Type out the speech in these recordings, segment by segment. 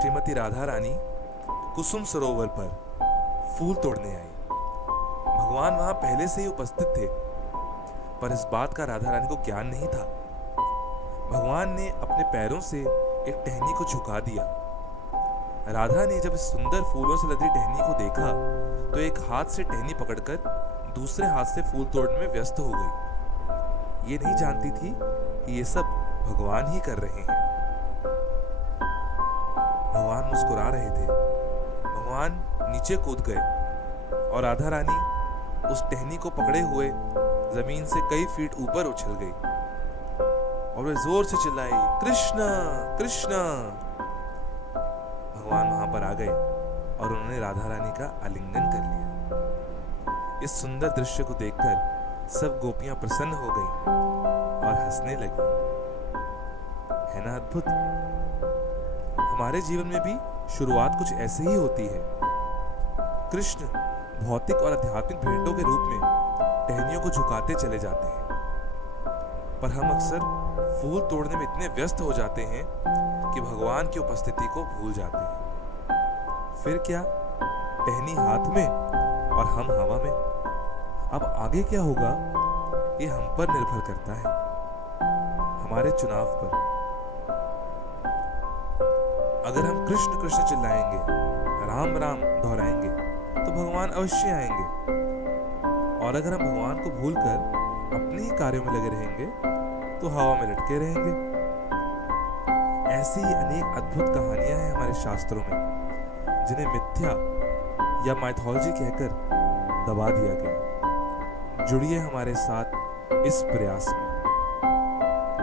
श्रीमती राधा रानी कुसुम सरोवर पर फूल तोड़ने आई। भगवान वहां पहले से ही उपस्थित थे, पर इस बात का राधा रानी को ज्ञान नहीं था। भगवान ने अपने पैरों से एक टहनी को झुका दिया। राधा ने जब इस सुंदर फूलों से लदी टहनी को देखा तो एक हाथ से टहनी पकड़कर दूसरे हाथ से फूल तोड़ने में व्यस्त हो गई। ये नहीं जानती थी कि ये सब भगवान ही कर रहे हैं। भगवान मुस्कुरा रहे थे। भगवान नीचे कूद गए और राधा रानी उस टहनी को पकड़े हुए जमीन से कई फीट ऊपर उछल गई और वे जोर से चिल्लाई, कृष्ण कृष्ण। भगवान वहां पर आ गए और उन्होंने राधा रानी का आलिंगन कर लिया। इस सुंदर दृश्य को देखकर सब गोपियां प्रसन्न हो गईं और हंसने लगी। है ना अद्भुत? हमारे जीवन में भी शुरुआत कुछ ऐसे ही होती है। कृष्ण भौतिक और आध्यात्मिक भेंटों के रूप में टहनियों को झुकाते चले जाते हैं, पर हम अक्सर फूल तोड़ने में इतने व्यस्त हो जाते हैं कि भगवान की उपस्थिति को भूल जाते हैं। फिर क्या, टहनी हाथ में और हम हवा में। अब आगे क्या होगा ये हम पर निर्भर करता है, हमारे चुनाव पर। अगर हम कृष्ण कृष्ण चिल्लाएंगे, राम राम दोहराएंगे तो भगवान अवश्य आएंगे, और अगर हम भगवान को भूलकर अपने ही कार्यों में लगे रहेंगे तो हवा में लटके रहेंगे। ऐसी ही अनेक अद्भुत कहानियां हैं हमारे शास्त्रों में, जिन्हें मिथ्या या माइथोलॉजी कहकर दबा दिया गया। जुड़िए हमारे साथ इस प्रयास में,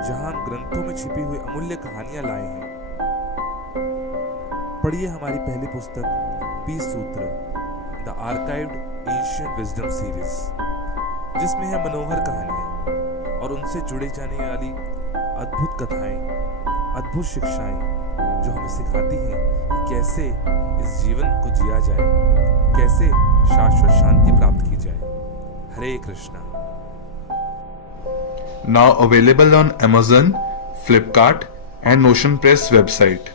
जहां हम ग्रंथों में छिपी हुई अमूल्य कहानियां लाए हैं। पढ़िए हमारी पहली पुस्तक 20 सूत्र, the archived Asian wisdom series, जिसमें है मनोहर कहानियां और उनसे जुड़े जाने वाली अद्भुत कथाएं, अद्भुत शिक्षाएं, जो हमें सिखाती हैं कि कैसे इस जीवन को जिया जाए, कैसे शाश्वत शांति प्राप्त की जाए। हरे Krishna. Now available on Amazon, Flipkart and Notion Press website.